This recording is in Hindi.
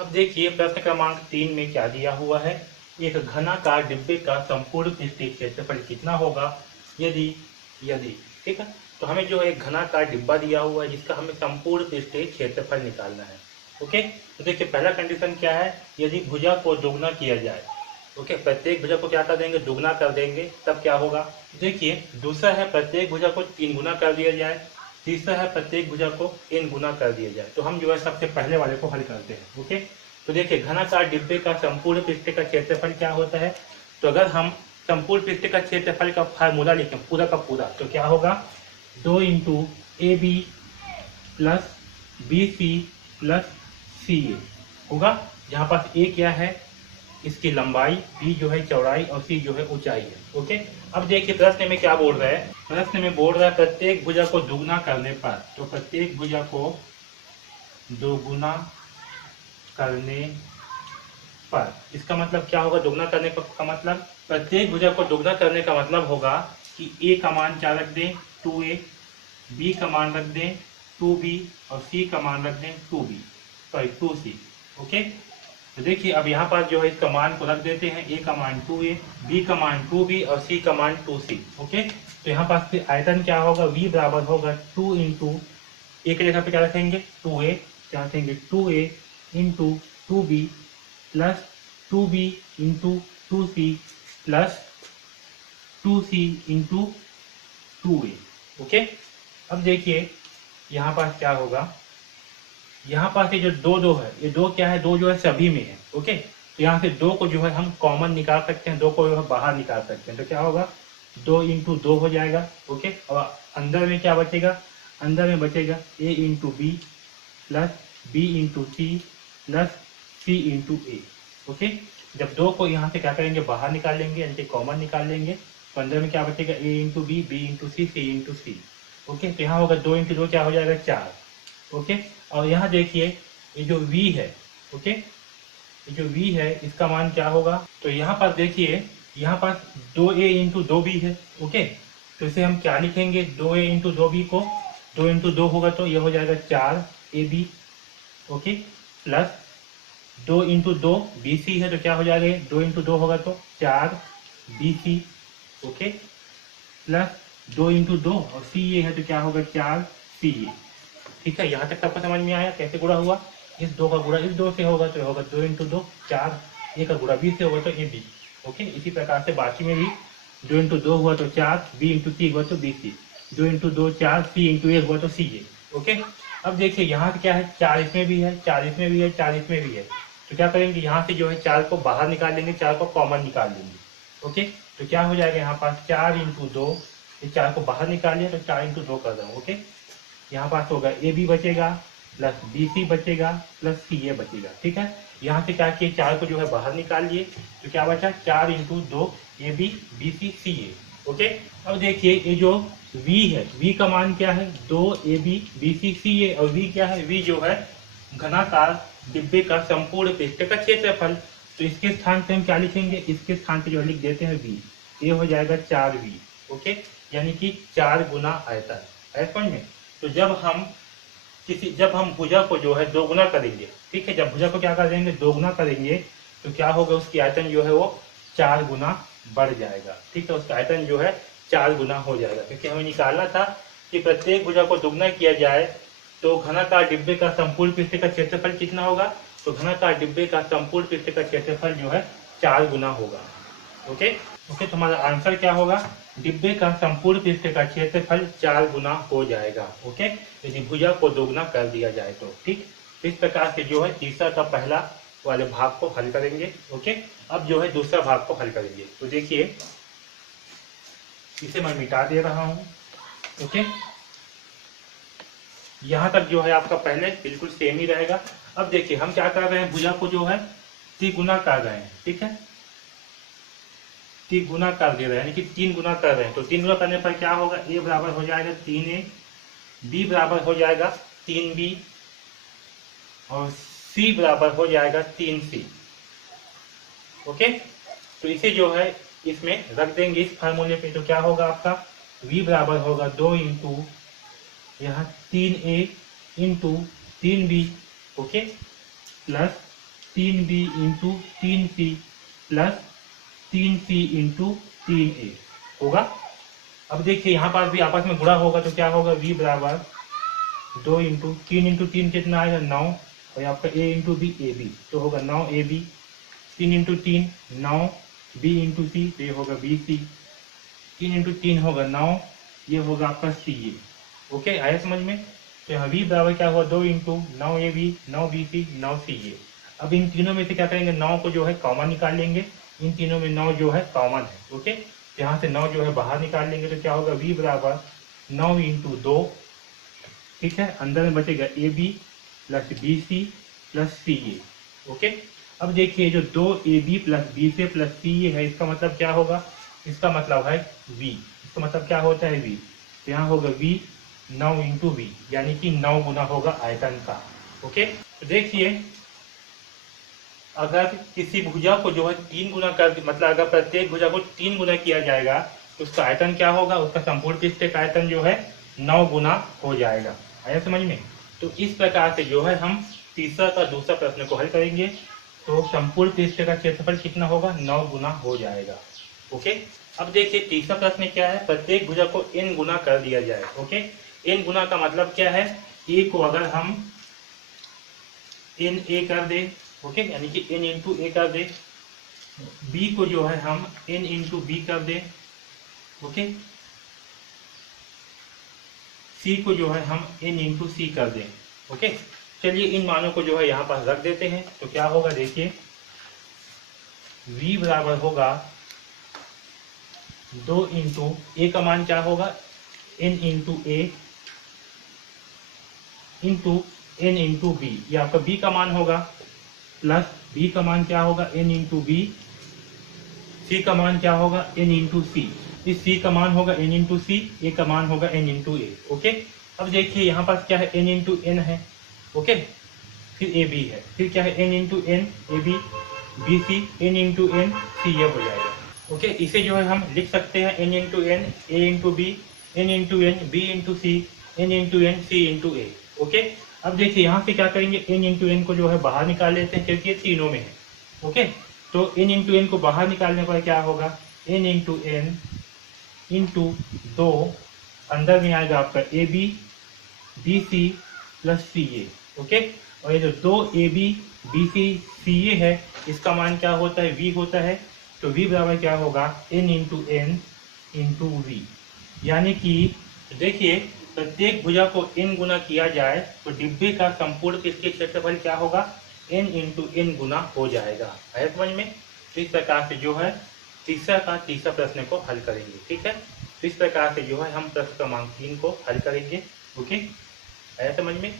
अब देखिए प्रश्न क्रमांक 3 में क्या दिया हुआ है। एक घनाकार डिब्बे का संपूर्ण पृष्ठीय क्षेत्रफल कितना होगा यदि यदि ठीक है। तो हमें जो है एक घनाकार डिब्बा दिया हुआ है जिसका हमें संपूर्ण पृष्ठीय क्षेत्रफल निकालना है। ओके, तो देखिए पहला कंडीशन क्या है, यदि भुजा को दोगुना किया जाए। ओके, प्रत्येक भुजा को क्या कर देंगे, दुगुना कर देंगे, तब क्या होगा। देखिए दूसरा है प्रत्येक भुजा को 3 गुना कर दिया जाए। तीसरा है प्रत्येक भुजा को n गुना कर दिया जाए। तो हम जो है सबसे पहले वाले को हल करते हैं। ओके, तो देखिए घनाकार डिब्बे का संपूर्ण पृष्ठ का क्षेत्रफल क्या होता है। तो अगर हम संपूर्ण पृष्ठ का क्षेत्रफल का फार्मूला लिखें पूरा का पूरा, तो क्या होगा 2 into A B plus B C plus C A होगा। जहाँ पास ए क्या है, इसकी लंबाई, बी जो है चौड़ाई और सी जो है ऊंचाई है। ओके, अब देखिए प्रश्न में क्या बोल रहा है। प्रश्न में बोल रहा है प्रत्येक भुजा को दुगुना करने पर, तो प्रत्येक भुजा को दोगुना करने पर इसका मतलब क्या होगा, दोगुना करने का मतलब, प्रत्येक भुजा को दोगुना करने का मतलब होगा कि ए का मान क्या रख दें 2a, बी का मान रख दें 2b और सी का मान रख दें 2b, सॉरी 2c। ओके, तो देखिए अब यहाँ पर जो है इसका मान को रख देते हैं, ए का मान 2a, बी का मान 2b और सी का मान 2c। ओके, तो यहाँ पास फिर आयतन क्या होगा, v बराबर होगा 2 इंटू ए की जगह पे क्या रखेंगे 2a, क्या रखेंगे 2a into 2b plus 2b into 2c plus 2c into 2a। Okay, अब देखिए यहाँ पास क्या होगा, यहाँ पास ये जो दो है, ये दो क्या है, दो जो है सभी में है। ओके, तो यहाँ से दो को जो है हम कॉमन निकाल सकते हैं, दो को जो है बाहर निकाल सकते हैं। तो क्या होगा 2 इंटू 2 हो जाएगा। ओके, और अंदर में क्या बचेगा, अंदर में बचेगा a into B plus B into C plus C into A. Okay, जब दो को यहाँ से क्या करेंगे बाहर निकाल लेंगे, यानी कि कॉमन निकाल लेंगे, तो अंदर में क्या बचेगा a into B into C into C. Okay, तो यहाँ होगा 2 इंटू 2 क्या हो जाएगा 4। ओके, और यहाँ देखिए ये जो v है, ओके, ये जो v है इसका मान क्या होगा, तो यहाँ पर देखिए यहाँ पास 2a इंटू 2b है। ओके, तो इसे हम क्या लिखेंगे, 2a इंटू 2b को 2 इंटू 2 होगा तो ये हो जाएगा 4ab। Okay, plus 2 into 2 bc है तो क्या हो जाएगा 2 इंटू 2 होगा तो 4bc। ओके, प्लस 2 इंटू 2 और ca है तो क्या होगा 4ca। ठीक है, यहाँ तक आपको समझ में आया कैसे गुणा हुआ। इस दो का गुणा इस दो से होगा तो होगा 2 इंटू 2 4, ए का गुणा बी से होगा तो ए बी। ओके, इसी प्रकार से बाकी में भी 2 इंटू 2 हुआ तो 4, बी इंटू सी हुआ तो बी सी, 2 इंटू 2 4, सी इंटू ए हुआ तो सी ए। ओके, अब देखिए यहाँ से क्या है 4 इसमें भी है, 4 इसमें भी है, 4 इसमें भी है, तो क्या करेंगे यहाँ से जो है 4 को बाहर निकाल लेंगे, 4 को कॉमन निकाल लेंगे। ओके, तो क्या हो जाएगा यहाँ पास 4 इंटू 2, ये 4 को बाहर निकाल लिया तो 4 इंटू 2 कर रहा हूँ। ओके, यहाँ पास होगा ए बी बचेगा प्लस बी सी बचेगा प्लस सी ए बचेगा। ठीक है, यहाँ से क्या किए 4 को जो है बाहर निकाल लिए तो क्या बचा 4 into 2 A B B C C A. Okay, अब देखिए ये जो v है, v का मान क्या है 2 A B B C C ए, और v क्या है, v जो है घनाकार डिब्बे का संपूर्ण पृष्ठ का क्षेत्रफल। तो इसके स्थान पे हम क्या लिखेंगे, इसके स्थान पे जो लिख देते हैं v, ये हो जाएगा 4v। ओके, यानी कि 4 गुना आयतन है समझ में। तो जब हम भुजा को जो है दोगुना करेंगे, ठीक है, जब भुजा को क्या कर देंगे दोगुना करेंगे तो क्या होगा, उसकी आयतन जो है वो 4 गुना बढ़ जाएगा। ठीक है, उसका आयतन जो है 4 गुना हो जाएगा, क्योंकि हमें निकालना था कि प्रत्येक भुजा को दोगुना किया जाए तो घनाकार डिब्बे का संपूर्ण पृष्ठ का क्षेत्रफल कितना होगा। तो घनाकार डिब्बे का संपूर्ण पृष्ठ का क्षेत्रफल जो है 4 गुना होगा। ओके, तो हमारा आंसर क्या होगा, डिब्बे का संपूर्ण पृष्ठ का क्षेत्रफल 4 गुना हो जाएगा। ओके, यदि भुजा को दोगुना कर दिया जाए तो। ठीक, इस प्रकार से जो है तीसरा का पहला वाले भाग को हल करेंगे। ओके, अब जो है दूसरा भाग को हल करेंगे। तो देखिए इसे मैं मिटा दे रहा हूँ। ओके, यहाँ तक जो है आपका पहले बिल्कुल सेम ही रहेगा। अब देखिए हम क्या कर रहे हैं, भुजा को जो है त्रिगुना कर रहे हैं। ठीक है, गुना कर दे रहे हैं, यानी कि 3 गुना कर रहे हैं। तो 3 गुना करने पर क्या होगा, a बराबर हो जाएगा 3a, b बराबर हो जाएगा 3b और c बराबर हो जाएगा 3c। ओके, तो इसे जो है इसमें रख देंगे इस फार्मूले पे, तो क्या होगा आपका v बराबर होगा 2 इंटू यहाँ 3a into 3b। Okay, plus 3b into 3c plus 3c into 3a होगा। अब देखिए यहाँ पास भी आपस में गुणा होगा तो क्या होगा, v बराबर 2 इंटू 3 कितना आएगा 9, और आपका a into B A B तो होगा 9ab, 3 इंटू 3 9, b इंटू सी तो ये होगा bc, 3 इंटू 3 होगा 9, ये होगा आपका ca। ओके, आया समझ में। तो यहाँ v बराबर क्या हुआ 2 इंटू 9ab 9bc 9ca। अब इन तीनों में से क्या करेंगे, 9 को जो है कॉमन निकाल लेंगे, इन तीनों में 9 जो है कॉमन है। ओके, यहाँ से 9 जो है बाहर निकाल लेंगे तो क्या होगा v बराबर 9 इंटू 2, ठीक है, अंदर में बचेगा A B plus B C plus C A. Okay, अब देखिए जो 2ab plus B C plus C A है, इसका मतलब क्या होगा, इसका मतलब है v, इसका मतलब क्या होता है v, तो यहाँ होगा v 9 इंटू वी, यानी कि 9 गुना होगा आयतन का। ओके, तो देखिए अगर किसी भुजा को जो है 3 गुना कर, मतलब अगर प्रत्येक भुजा को 3 गुना किया जाएगा तो उसका आयतन क्या होगा, उसका संपूर्ण पृष्ठ का आयतन जो है 9 गुना हो जाएगा। आया समझ में। तो इस प्रकार से जो है हम तीसरा का दूसरा प्रश्न को हल करेंगे, तो संपूर्ण पृष्ठ का क्षेत्रफल कितना होगा, 9 गुना हो जाएगा। ओके, अब देखिए तीसरा प्रश्न क्या है, प्रत्येक भुजा को n गुना कर दिया जाए। ओके, n गुना का मतलब क्या है, a को अगर हम n a कर दे, ओके, यानी कि n इंटू ए कर दे, b को जो है हम n इंटू बी कर दे, ओके, c को जो है हम n इंटू सी कर दें। ओके, चलिए इन मानों को जो है यहाँ पास रख देते हैं, तो क्या होगा देखिए v बराबर होगा 2 इंटू ए का मान क्या होगा n इंटू ए इंटू n इंटू बी, ये आपका b का मान होगा, प्लस b का मान क्या होगा n इंटू बी, c का मान क्या होगा n इंटू सी, इस c का मान होगा n इंटू सी, a का मान होगा n इंटू ए। ओके, अब देखिए यहाँ पास क्या है n इंटू एन है, ओके, फिर ए बी है, फिर क्या है n into N A B, B C n into N C, ये हो जाएगा। ओके, इसे जो है हम लिख सकते हैं n into N A into B, n into N B into C, n into N C into A. Okay, अब देखिए यहाँ से क्या करेंगे, n इंटू एन को जो है बाहर निकाल लेते हैं क्योंकि ये तीनों में है। ओके, तो n इंटू एन को बाहर निकालने पर क्या होगा, n इंटू एन इंटू 2, अंदर में आएगा आपका A B B C plus C A. Okay, और ये जो 2ab B C C A है, इसका मान क्या होता है, v होता है, तो v बराबर क्या होगा n into N into V, यानी कि देखिए प्रत्येक भुजा को n गुना किया जाए तो डिब्बे का संपूर्ण पृष्ठीय क्षेत्रफल क्या होगा, n इंटू एन गुना हो जाएगा। है समझ में। तो इस प्रकार से जो है तीसरा का तीसरा प्रश्न को हल करेंगे। ठीक है, तो इस प्रकार से जो है हम प्रश्न क्रमांक 3 को हल करेंगे। ओके, है समझ में।